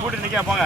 போட்டு நிற்க போங்க.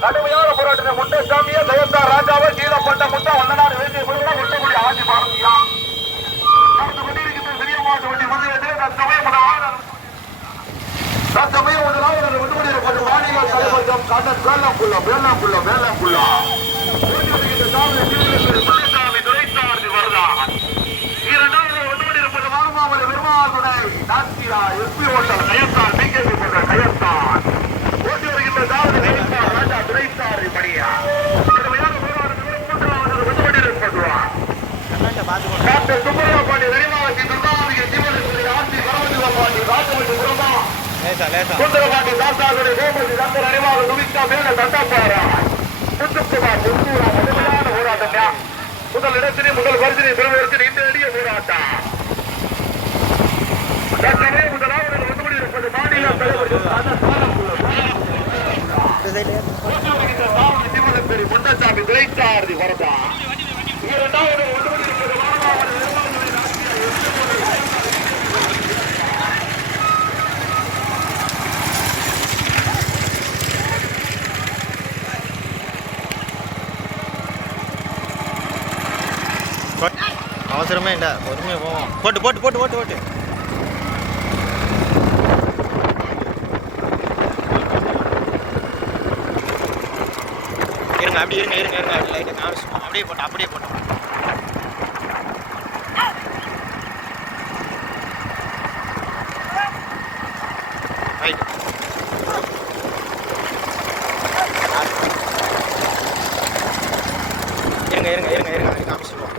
கடுமையான போராட்டத்தை முண்டசாமியா ஜெயந்தார் ராஜாவை கீழப்பட்ட முட்டை வல்லநாடு வேண்டிய ஒட்டக்கூடிய ஆட்சி பாரதியா நடந்து கொண்டிருக்கின்ற சிறிய மாவட்ட வண்டி மந்திரத்திலே தற்சமயம் முதலாவது விடுபடிப்பட்ட மாநில தலைவர்கள் கண்ணன் வேளாங்குள்ளா முண்டசாமி துரைசாமி வருதான். இரண்டாவது விடுபடிப்பட்ட மாமாவளி பெருமாளுடைய நாட்டியா எஸ்பி ஓட்டல் கயத்தார் பிஜேபி போன்ற கயத்தார் ஓட்டி வருகின்ற தாவது ராஜா துரைசாரி பணியா டாக்டர் சுப்பையா பாண்டி வெளிமாவட்டி துர்காவதிய ஜீவனேஸ்வரி ஆட்சி பரமசிவ பாண்டி ராஜமணி புரமா சுந்தரபாண்டி தாத்தாவுடைய கோபதி தந்தர் அறிவாக துவிக்கா மேல தட்டாப்பாரா முத்துக்குமார் முத்தூரா முதலான போராட்டம். முதல் இடத்திலே முதல் பரிசினை பெறுவதற்கு இந்த எளிய போராட்டம். தற்சமயம் முதலாவது வந்துபடி இருப்பது மாநில தலைவர் முண்டசாமி துரைசாரதி வரதா. இரண்டாவது வந்துபடி இருப்பது அவசரமே இல்லை, பொறுமையாக போவோம். போட்டு போட்டு போட்டு போட்டு போட்டு இருங்க, அப்படி இருங்க இருங்க இருங்க அப்படி லைட்டாக காமிச்சுப்போம். அப்படியே போட்டோம் அப்படியே போட்டோம். ரைட் இருங்க இருங்க இருங்க இருங்க அப்படி காமிச்சுப்போம்.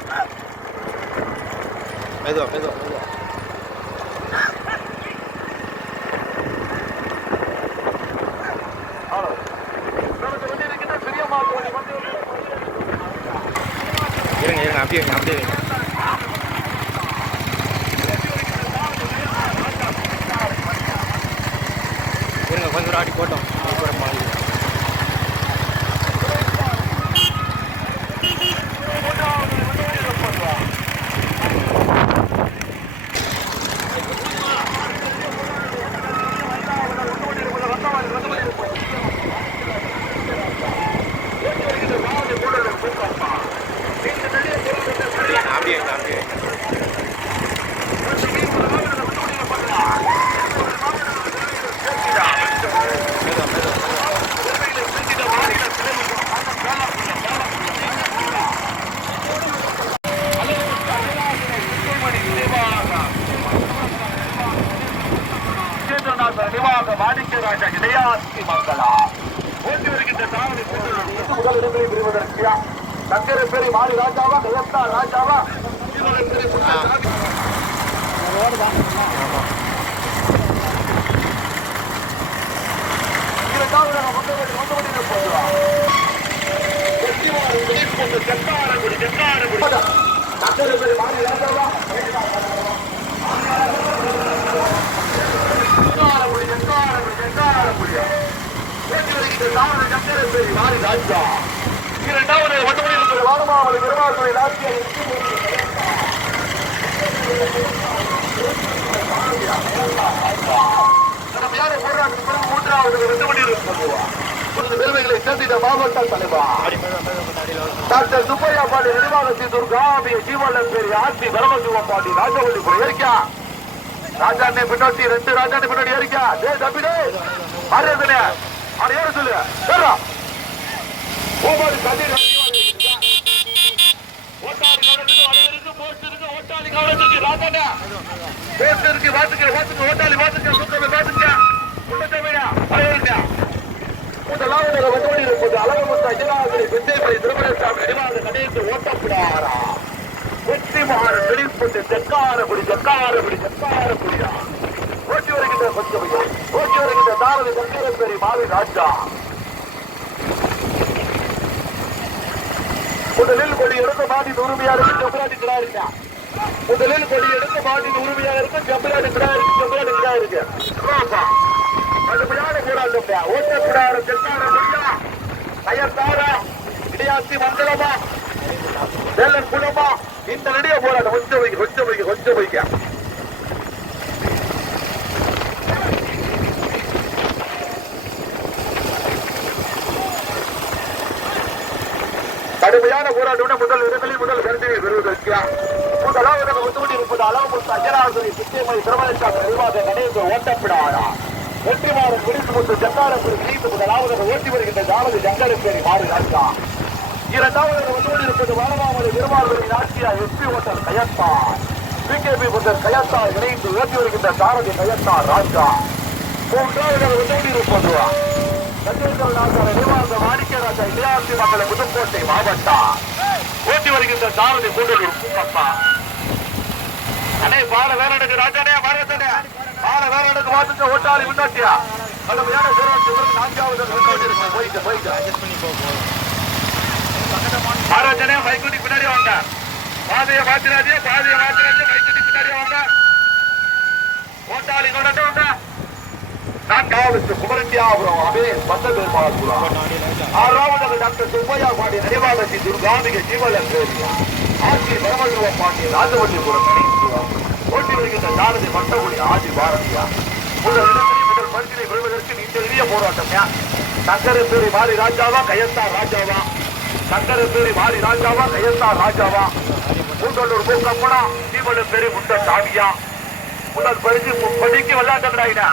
மெதுவா மெதுவா மெதுவா இருங்க இருங்க அப்படியே வைங்க அப்படியே வைங்க. ஒரு ஆடி போட்டோம் மாறி வாடிக்கைராஜா இடையாசி மங்களா ஓட்டி வருகின்ற சாவடி முதல் இடங்களை பெறுவதற்கு சங்கரை பேரி மாறி ராஜாவா கயத்தா ராஜாவா சங்கரை பேரி மாறி ராஜாவா இரண்டாவது வட்டமணியில் வானமாவளி பெருமாள் ராஜ்ய மூன்றாவது வட்டமணியில் பெருமைகளை சேர்ந்த மாவட்ட தலைவர் டாக்டர் சுப்பையா பாண்டி நிர்வாகத்தின் துர்காமிய ஜீவன் பேரி ஆட்சி பரமசிவம் பாண்டி ராஜவள்ளி ஏற்கா ராஜாண்ணே பின்னாடி ரெண்டு ராஜாண்ணே பின்னாடி ஏறிக்கா டே தம்பிடே ஆரியதனே ஆனா ஏற சொல்லு ஏறா ஓபாடி தண்ணி ஓட்டாளி கவனத்துக்கு வரையிருக்கு போஸ்ட் இருக்கு ஓட்டாளி கவனத்துக்கு ராஜாண்ணே போஸ்ட் இருக்கு வாத்துக்கு ஓட்டாளி வாத்துக்கு சுத்தமே வாத்துக்கு முன்னதேவையா வரையிருக்கு முதலாவது வட்டோடி இருப்பது அழகுமுத்த அஜனாதிரி விஜயபதி திருமணசாமி நினைவாக கணேசு ஓட்டப்படாரா வெற்றிமாறு வெளிப்பட்டு செக்காரபடி ஓட்டி வருகின்ற பஞ்சமையா ஓட்டி வருகின்ற தாரதி சங்கரப்பேரி மாறி ராஜா முதலில் கொடி எடுத்த மாட்டின் உரிமையாக இருக்கு செம்பராட்டி கிடா இருக்கா முதலில் கொடி எடுத்த மாட்டின் உரிமையாக இருக்கும் செம்பராட்டி கிடா இருக்கு கடுமையான போராட்டம்யா ஓட்டப்படாத செக்காரபடியா கயத்தாரா இடையாசி மண்டலமா வேலன் குலமா இந்த நடிகை போராட்டம் கொஞ்சம் வைக்க கடுமையான போராட்டம் முதல் இடங்களில் முதல் கருத்தினை பெறுவதற்கு முதலாவது ஒத்துமணி இருப்பது அளவுமுத்த அஜனாதிரி சித்தியமை திருமணசாமி நிர்வாக கணேச ஓட்டப்பிடாரா வெற்றிமாறன் விடுத்து முத்து ஜங்காரப்பேரி இணைந்து முதலாவது ஓட்டி வருகின்ற ஜாவதி ஜங்கரப்பேரி மாறி ராஜா இரண்டாவது ஒன்றோடு இருப்பது வானமாமலை பெருமாள்களின் ஆட்சியா எஸ்பி ஓட்டர் கயத்தார் பிகேபி முதல் கயத்தார் இணைந்து ஓட்டி வருகின்ற சாரதி கயத்தார் ராஜா மூன்றாவது ஒன்றோடு இருப்பது நிர்வாக வாடிக்கை ராஜா இளையாசி மக்களை புதுக்கோட்டை மாவட்டம் ஓட்டி வருகின்ற சாரதி கூடலூர் பூப்பப்பா அண்ணே பால வேலனுக்கு ராஜானே மாறத்தனே பால வேலனுக்கு மாத்துக்க ஓட்டாளி முன்னாட்டியா கடுமையான போராட்டம் நான்காவது போயிட்டு அட்ஜஸ்ட் பண்ணி போகும் மகாராஜனே மைக்குடி பின்னாடி வாங்க பாதையை மாத்திராதே மைக்குடி பின்னாடி வாங்க ஓட்டாளி கொண்டாட்ட வாங்க நான்காவது குமரண்டியாபுரம் அவே வந்தது ஆறாவது டாக்டர் சுப்பையா பாண்டி நினைவாகத்தின் துர்காமிக ஜீவன் பேரியா ஆட்சி பரமசிவ பாண்டி ராஜவல்லிபுரம் ஓட்டி வருகின்ற சாரதி மண்டபுடி ஆதி பாரதியா முதல் பரிசினை பெறுவதற்கு நீண்ட எளிய போராட்டம்யா சங்கரப்பேரி மாறி ராஜாவா கயத்தார் ராஜாவா சங்கரப்பேரி மாறி ராஜாவா கயத்தார் ராஜாவா மூன்றொரு பூக்கப்படா ஜீவன் பேரி முண்ட சாமியா முதல் பரிசு கொடிக்கு விளையாட்டுங்கிறாயினா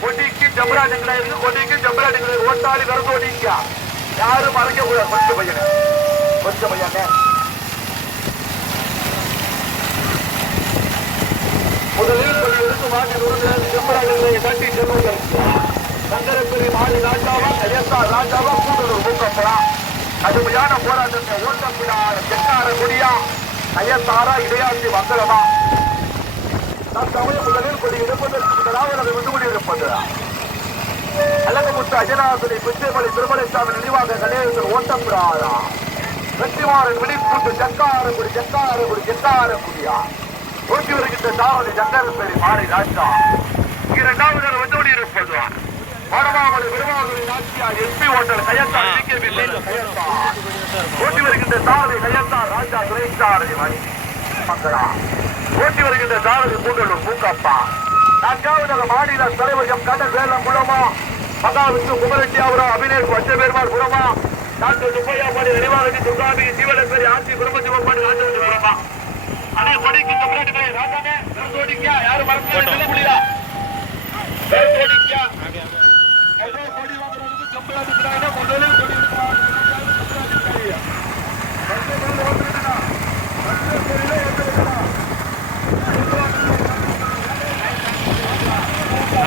கொடிக்கு ஜம்பராஜங்களா இருக்கு கொடிக்கு ஜம்பராஜங்களா ஓட்டாளி வரது ஓடிங்க யாரும் மறைக்க கூடாது கொஞ்சம் பையன முதலில் கொடி எடுத்து மாட்டி ஜம்பராஜங்களை கட்டி செல்வதற்கு சங்கரப்பேரி மாறி ராஜாவா கயத்தார் ராஜாவா மூன்றொரு பூக்கப்படா கடுமையான போராட்டத்தை ஓட்டப்பிடாத செக்கார கொடியா கயத்தாரா இடையாசி மங்களமா முதலில் கொடி எடுப்பதற்கு முதலாவது அதை விடுபடி இருப்பது அழகுமுத்து அஜனாதிரி பிச்சைமலை திருமலைசாமி நினைவாக கணேசன் ஓட்டப்பிடாதா வெற்றிமாறன் விழிப்பூட்டு செக்காரக்குடியா ஓட்டி வருகின்ற சாவடி சங்கரப்பேரி மாறி ராஜா இரண்டாவது விடுபடி இருப்பது வடமாமலை விருமாவூரின் ஆட்சியார் SP hotel Kayathar pKb Kayathar ஓட்டி வருகின்ற சாரதி கையத்தார் ராஜா துரைசாரதி மங்களா ஓட்டி வருகின்ற சாரதி கூட்டலூர் பூக்கப்பா நான்காவதாக மாநில தலைவர் எம் கண்ட சேலம் குளமா மகாவிஷ்ணு குமரட்டியாபுரம் அபினேஷ் வச்சபெருமாள் குளமா டாக்டர் சுப்பையாபாடி நினைவாகி துர்காமி சிவலட்சுமி ஆட்சி பிரம்மசிவப்பாடி ராஜவண்டி குளமா அதே கொடிக்கு முன்னாடி போய் ராஜானே ஓடிக்கா யாரும் மறந்து சொல்ல முடியல ஓடிக்கா கொடி வாங்குறதுக்கு சம்பளம் இருக்கிறாங்க முதல்ல கொடி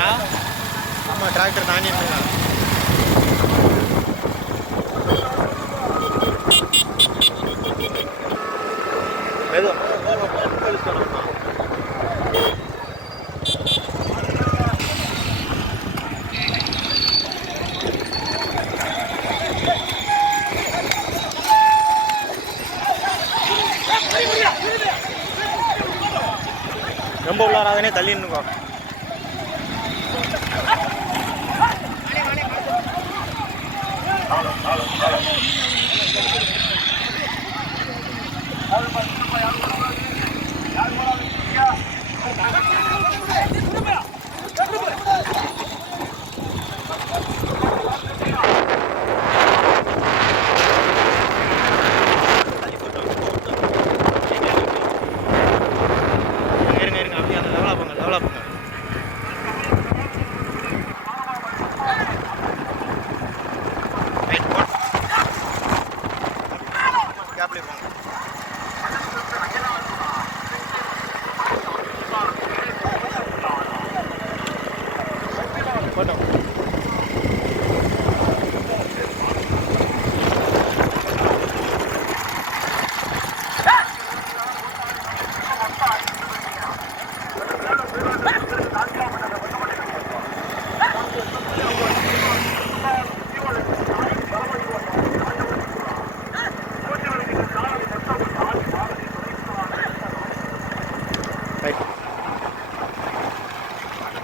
ஆமாம் டிராக்டர் நானே ரொம்ப உள்ளாராதனே தள்ளி நின்னுக்கோ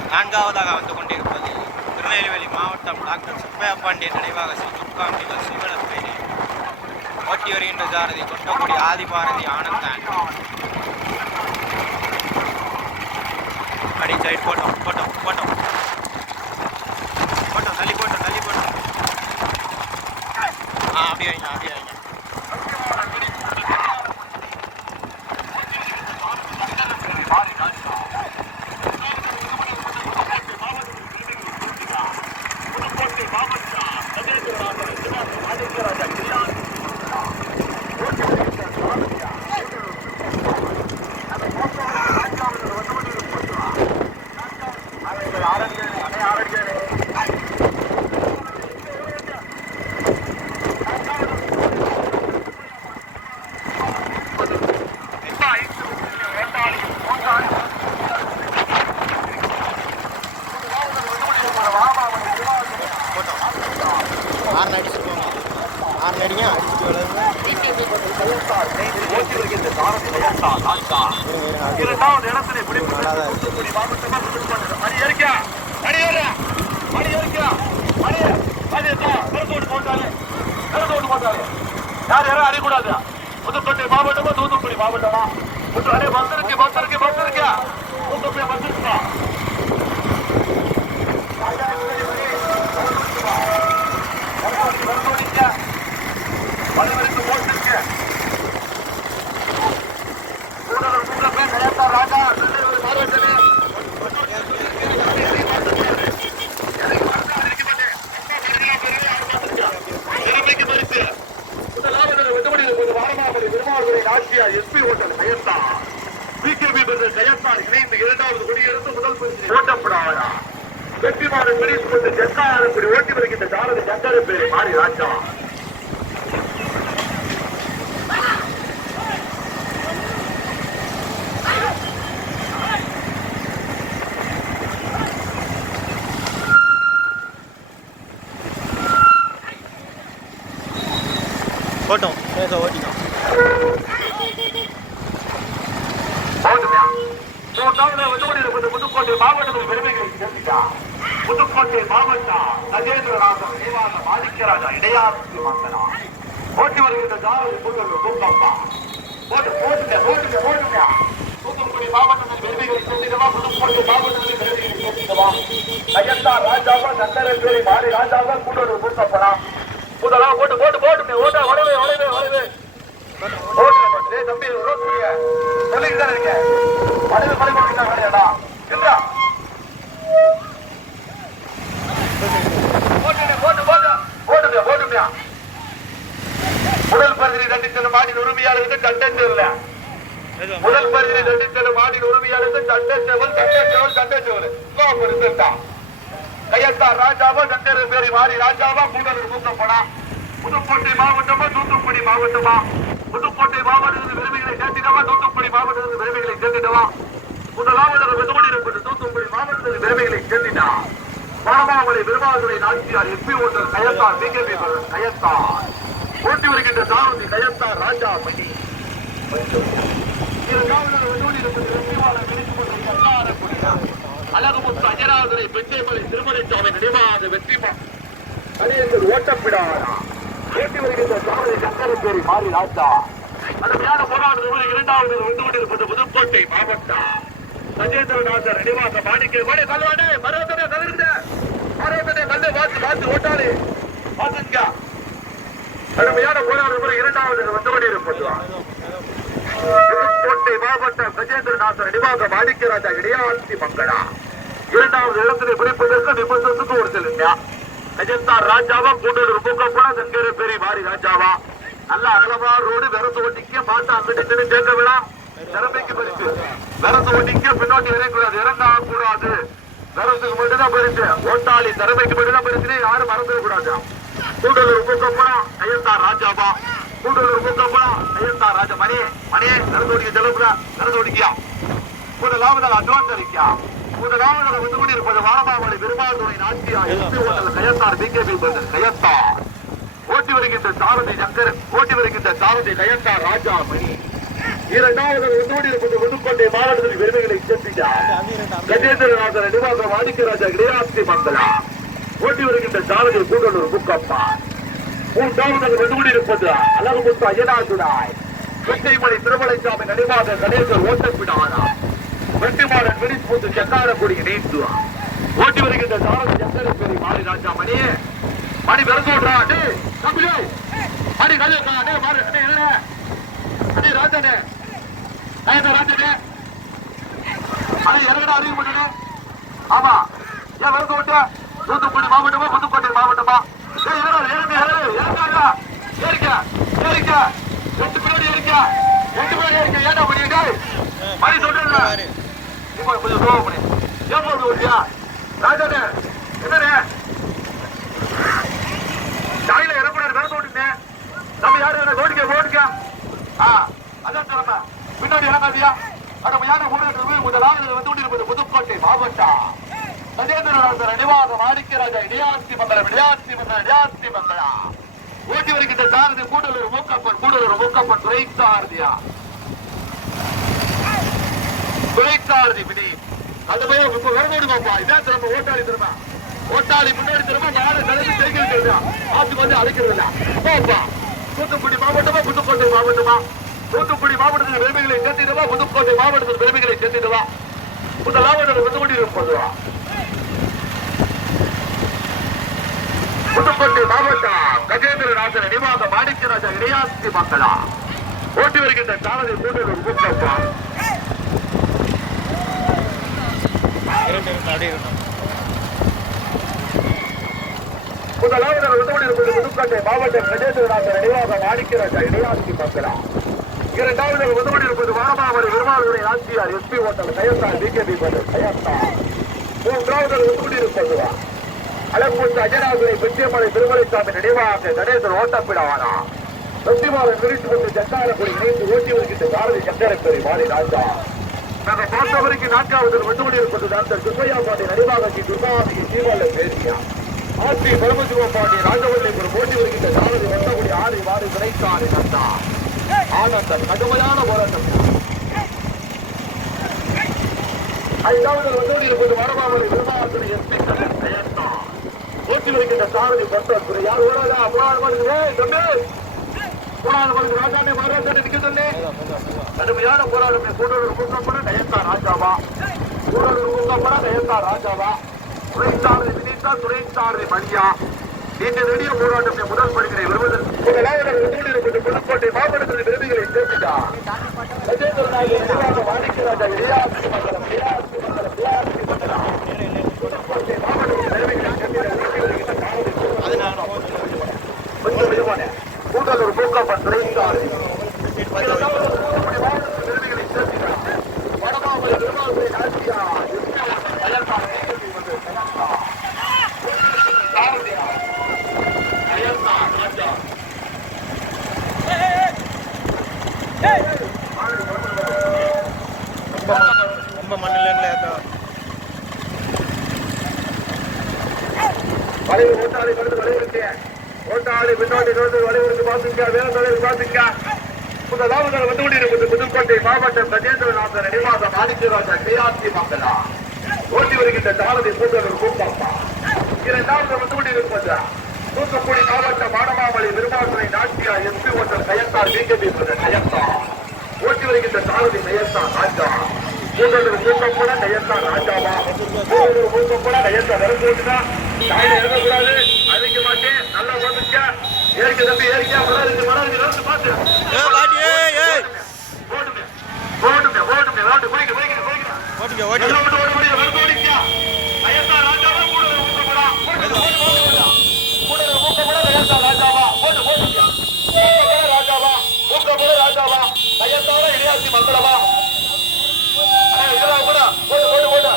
நான்காவதாக வந்து கொண்டிருப்பது திருநெல்வேலி மாவட்டம் டாக்டர் சுப்பையாபாண்டியன் நினைவாக ஸ்ரீ துர்காம்பிகா ஸ்ரீவலப்பேரி ஓட்டி வருகின்ற சாரதி கொட்டக்குடி ஆதிபாரதி ஆனந்தான் அடி சைட் போட்டோம் போட்டோம் போட்டோம் போட்டோம் தள்ளி போட்டோம் தள்ளி போட்டோம் அப்படியே வைங்க அப்படியே வைங்க இரண்டாவது இடத்திலே யார் யாரும் அடிக்கூடாது புதுக்கோட்டை மாவட்டமா தூத்துக்குடி மாவட்டமா வந்திருக்கு வந்திருக்கு வந்திருக்கா தூத்துக்குடி வந்திருக்கா பலவருக்கு போட்டிருக்க ராஜா எஸ்பி ஹோட்டல் கையத்தான் பிகேபி கையத்தான் இணைந்து இரண்டாவது கொடியெடுத்து முதல் பரிசு ஓட்டப்படாதா வெற்றிமாறு பிரித்து கொண்டு ஜெட்டாரப்படி ஓட்டி வருகின்ற சாரதி சங்கர பேர் மாறி ராஜா ஓட்டம் பேச ஓட்டிக்கும் புதுக்கோட்டை மாவட்டத்தில் பெருமைகளை புதுக்கோட்டை மாவட்டம் கஜேந்திரநாதன் நினைவாக மாணிக்கராஜா இடையாசி மங்கனா ஓட்டி வருகின்ற ஜாரதி கூட்டூர் பூங்கப்பா போட்டுங்க தூத்துக்குடி மாவட்டத்தில் பெருமைகளை சொல்லிடவா புதுக்கோட்டை மாவட்டத்தில் பெருமைகளை சொல்லிடவா ஐயத்தா ராஜாவா சந்தரப்பேரி மாறி ராஜாவா கூட்டூர் பூங்கப்பனா முதலா போட்டுமே ஓட்ட வளவே தம்பி சொல்லிட்டு தான் இருக்கேன் வளைவு கிடையாடா என்றா போட்டுமியா முதல் பகுதி தண்டித்தல் மாடின் உரிமையாளருக்கு கண்டென்ட் இல்ல முதல் பகுதி தண்டித்தல் மாடின் உரிமையாளருக்கு கண்டென்ட் கையத்தா ராஜாவா சந்தர பேரி மாறி ராஜாவா கூடலூர் மூக்கப்படா புதுக்கோட்டை மாவட்டமா தூத்துக்குடி மாவட்டமா புதுக்கோட்டை மாவட்டத்தில் பெருமைகளை சேர்த்திடவா தூத்துக்குடி மாவட்டத்தில் பெருமைகளை சேர்த்திடவா முதலாவது வெதுமணி இருப்பது தூத்துக்குடி மாவட்டத்தில் பெருமைகளை சேர்த்திட்டா பரமாவளி விருமாதுரை நாச்சியார் SP hotel Kayathar PKP Kayathar ஓட்டி வருகின்ற சாரதி கயத்தார் ராஜா மணி அழகுமுத்து அஜராதுரை பெண்ணேமலை திருமலைசாமி நினைவாத வெற்றிமா ஓட்டப்பிடாரா ஓட்டி வருகின்ற சாரதி சங்கரப்பேரி மாறி ராஜா அதற்கான போராடுவது இரண்டாவது வந்து கொண்டிருப்பது புதுக்கோட்டை மாவட்டம் கஜேந்திரநாதர் நினைவாக மாணிக்க கோடை கல்வாடே மரவத்தனை கல்லு பார்த்து ஓட்டாளே பாத்துங்க கடுமையான போராடுவது இரண்டாவது வந்து கொண்டிருப்பது புதுக்கோட்டை மாவட்டம் கஜேந்திரநாதர் நினைவாக மாணிக்கராஜா இடையாசி மங்களா இரண்டாவது இடத்திலே பிடிப்பதற்கு நிபந்தத்துக்கு ஒரு செல்லுங்க கஜந்தார் ராஜாவா கூட்டூர் பூக்கப்படா சங்கர பேரி மாறி ராஜாவா நல்ல அகலமா ரோடு விரசு ஓட்டிக்க மாட்டா அங்கிட்டு சேர்க்க விழா திறமைக்கு பரிசு விரசு ஓட்டிக்க பின்னோட்டி இறங்கக்கூடாது இறங்க கூடாது விரசுக்கு மட்டும்தான் பரிசு ஓட்டாளி திறமைக்கு மட்டும்தான் பரிசு யாரும் மறந்துடக்கூடாது கூட்டூர் பூக்கப்படா கஜந்தார் ராஜாவா கூட்டூர் பூக்கப்படா கஜந்தார் ராஜா மணியே நடந்து ஓடிக்க செலவுல நடந்து ஓடிக்கியா முதலாவதாக அட்வான்ஸ் அறிக்கா முதலாவதாக வந்து கொண்டிருப்பது வாரமாவளி விரும்பாதுரை நாச்சியா SP hotel Kayathar PKP Kayathar ஓட்டி வருகின்ற சாரதி சங்கர் ஓட்டி வருகின்ற சாரதி கயத்தார் ராஜா மணி இரண்டாவது வந்து கொண்டிருப்பது புதுக்கோட்டை மாவட்டத்தில் பெருமைகளை சேர்த்திட்டார் கஜேந்திரநாதர் நிர்வாக மாணிக்கராஜா இடையாசி மங்களா ஓட்டி வருகின்ற சாரதி கூட்டலூர் புக்கப்பா மூன்றாவது வந்து கொண்டிருப்பது அழகுமுத்து அஜனாசுராய் வெற்றிமணி திருமலைசாமி நினைவாக கணேசர் ஓட்டப்பிடாரா வெற்றிமாறன் விரிப்பூத்து சக்காரக்குடி நீந்துவா ஓட்டி வருகின்ற சாரதி சங்கரப்பேரி மாறி ராஜா மணி விரசோடுறா மணி ராஜனே ராஜனே அதை இறங்கடா அறிவு பண்ணு ஆமா ஏன் விரச ஓட்ட தூத்துக்குடி மாவட்டமா புதுக்கோட்டை மாவட்டமா ஏறிக்க 8 பேர் ஏறிக்க ஏடா பண்ணிட்டு மணி சொல்றேன் கொஞ்சம் சோகம் பண்ணி ஏன் ஓட்டியா ராஜானே என்னண்ணே தாயில இறக்கூடாது விரச ஓட்டினேன் நம்ம யாரு ஓடிக்க அதான் திறமை பின்னாடி இறங்காதியா நம்ம யாரு முதலாவது வந்து கொண்டிருப்பது புதுக்கோட்டை மாவட்டம் கஜேந்திரநாதர் நினைவாக மாணிக்கராஜா இடையாசி மங்களா ஓட்டி வருகின்ற சாரதி கூடலூர் மூக்கப்பன் துறைசாரதி பிடி அது போய் வரணுமா இதான் திரும்ப ஓட்டாளி முன்னாடி திரும்ப யாரு தலைமை சேர்க்கிறது ஆத்துக்கு வந்து அழைக்கிறது இல்ல தூத்துக்குடி மாவட்டமா புதுக்கோட்டை மாவட்டமா தூத்துக்குடி மாவட்டத்தில் பெருமைகளை சேர்த்திடுவா புதுக்கோட்டை மாவட்டத்தில் பெருமைகளை சேர்த்திடுவா முதலாவது வந்து கொண்டிருப்பதுவா புதுக்கோட்டை மாவட்டம் கஜேந்திரநாதர் நினைவாக மாணிக்கராஜா இடையாசி மங்களா ஓட்டி வருகின்ற சாரதி கூட்டலூர் பூக்கப்பா முதலாவது வந்து கொண்டிருப்பது புதுக்கோட்டை மாவட்டம் கஜேந்திரநாதர் நினைவாக மாணிக்கராஜா இடையாசி மங்களா இரண்டாவது வந்து கொண்டிருப்பது வாரமாவளி விருமாதுரை நாச்சியார் SP hotel Kayathar PKP Kayathar மூன்றாவது வந்து கொண்டிருப்பதுவா அழகுமுத்து அஜனாதுரை பெற்றியமலை திருமலைசாமி நினைவாக கணேசன் ஓட்டப்பிடாவானா வெற்றிமாறன் விரித்து சக்காரக்குடி நீந்து ஓட்டி வருகின்ற சாரதி சங்கரப்பேரி மாறி ராஜா நாங்கள் பார்த்தவருக்கு நான்காவது வந்து கொண்டிருப்பது டாக்டர் சுப்பையா பாண்டி நினைவாக துர்காவதி சீவாள பேசியா ஆட்சி பரமசிவ பாண்டி ராஜவல்லிபுரம் ஓட்டி வருகின்ற சாரதி வந்தகுடி ஆடி வாரி விரைத்தாரி நந்தா ஆனந்தம் கடுமையான போராட்டம் ஐந்தாவது வந்து இருப்பது வரமாவளி விரும்பாசனை எஸ்பி கயத்தான் ஓட்டி வருகின்ற சாரதி பட்டத்துறை யார் ஓடாதா மூணாவது மணிக்கு தம்பி மூணாவது மணிக்கு ராஜாண்டி மகாராஜாண்டி நிற்கிறதே கடுமையான போராட்டத்தை கூடலூர் கூட்டப்பட கயத்தா ராஜாவா கூடலூர் கூட்டப்பட கயத்தா ராஜாவா துணை சாரதி வினிதா துணை சாரதி மணியா இந்த நெடிய போராட்டத்தை முதல் படுகிற விரும்புதல் புதுக்கோட்டை மாவட்டத்தில் விருதுகளை சேர்த்துட்டார் வாணிக்கராஜா கூட்டலூர் பூக்கப்பன் துறைந்தார் விருதுகளை சேர்த்துட்டார் வடமாவளி விருமாவளி ஆசியா ரொம்ப மண்ணில் வளைவு ஓட்டாளி கலந்து வளைவிருக்கு ஓட்டாளி பின்னாடி கலந்து வளைவிற்கு பாத்துங்க வேலை தலைவர் பாத்துங்க முதலாவது வந்து கொண்டிருப்பது புதுக்கோட்டை மாவட்டம் கஜேந்திரநாதன் நினைவாக மாணிக்கராஜா கேஆர்சி மக்களா ஓட்டி வருகின்ற சாரதி கூட்டலூர் கூட்டப்பா இரண்டாவது வந்து கொண்டிருப்பது தூத்துக்குடி மாவட்டம் மாடமாவளி விரும்பாசனை நாட்டியா எஸ்பி ஓட்டல் கயத்தார் பிஜேபி கயத்தா ஓட்டி வருகின்ற சாரதி கயத்தா ராஜா கூட்டலூர் கூட்டப்பட கயத்தா ராஜாவா கூட்டலூர் கூட்டப்பட கயத்தா வரக்கூட்டுதா தாயில இருக்கக்கூடாது அழிக்க மாட்டேன் நல்லா வந்துச்சா ஏறிக்க தம்பி ஏறிக்கா மலருக்கு பார்த்து ஓட்டுமே ஓட்டுமே ஓட்டுமே ஓட்டு போய்க்க போய்க்க போய்க்க ஓட்டு ஓட்டு ஓட்டு முடியும் வரது ஓடிக்கா கயத்தா ராஜாவா கூட்டலூர் கூட்டப்படா கூட்டலூர் கூட்டப்பட கயத்தா ராஜாவா ஓட்டு போட்டுக்கா ராஜாவா கூட்டப்பட ராஜாவா கயத்தாவா இளையாசி மக்களவா இதெல்லாம் கூட போட்டு போட்டு போட்டு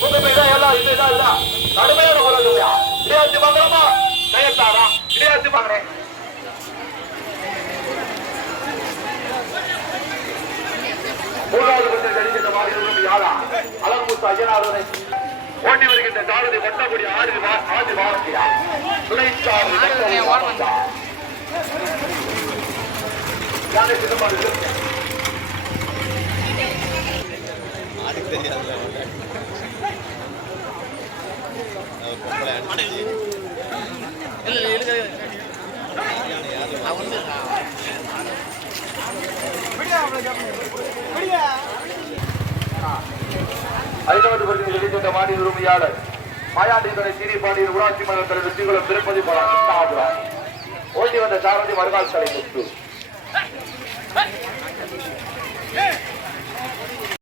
கூட்டமே எல்லாம் இதுதான் கடுமையான போராட்டம்யா இடையாட்சி மங்களமா கயத்தாரா இடையாட்சி மகனே மூன்றாவது பற்றி அடிக்கின்ற மாதிரி யாரா அலமுத்து ஐயனாரனை ஓட்டி வருகின்ற சாரதி வட்டக்குடி ஆதி வாரத்தியா துணைச்சாரதி யானை சிதம்பரம் ஐந்தாவது பகுதியில் வெளிச்சென்ற மாடி உரிமையாளர் மாயாண்டித்துறை சீரி பாண்டியர் ஊராட்சி மன்ற தலைவர் திருப்பதி ஓட்டி வந்த சாரதி மறுநாள் தலை முத்து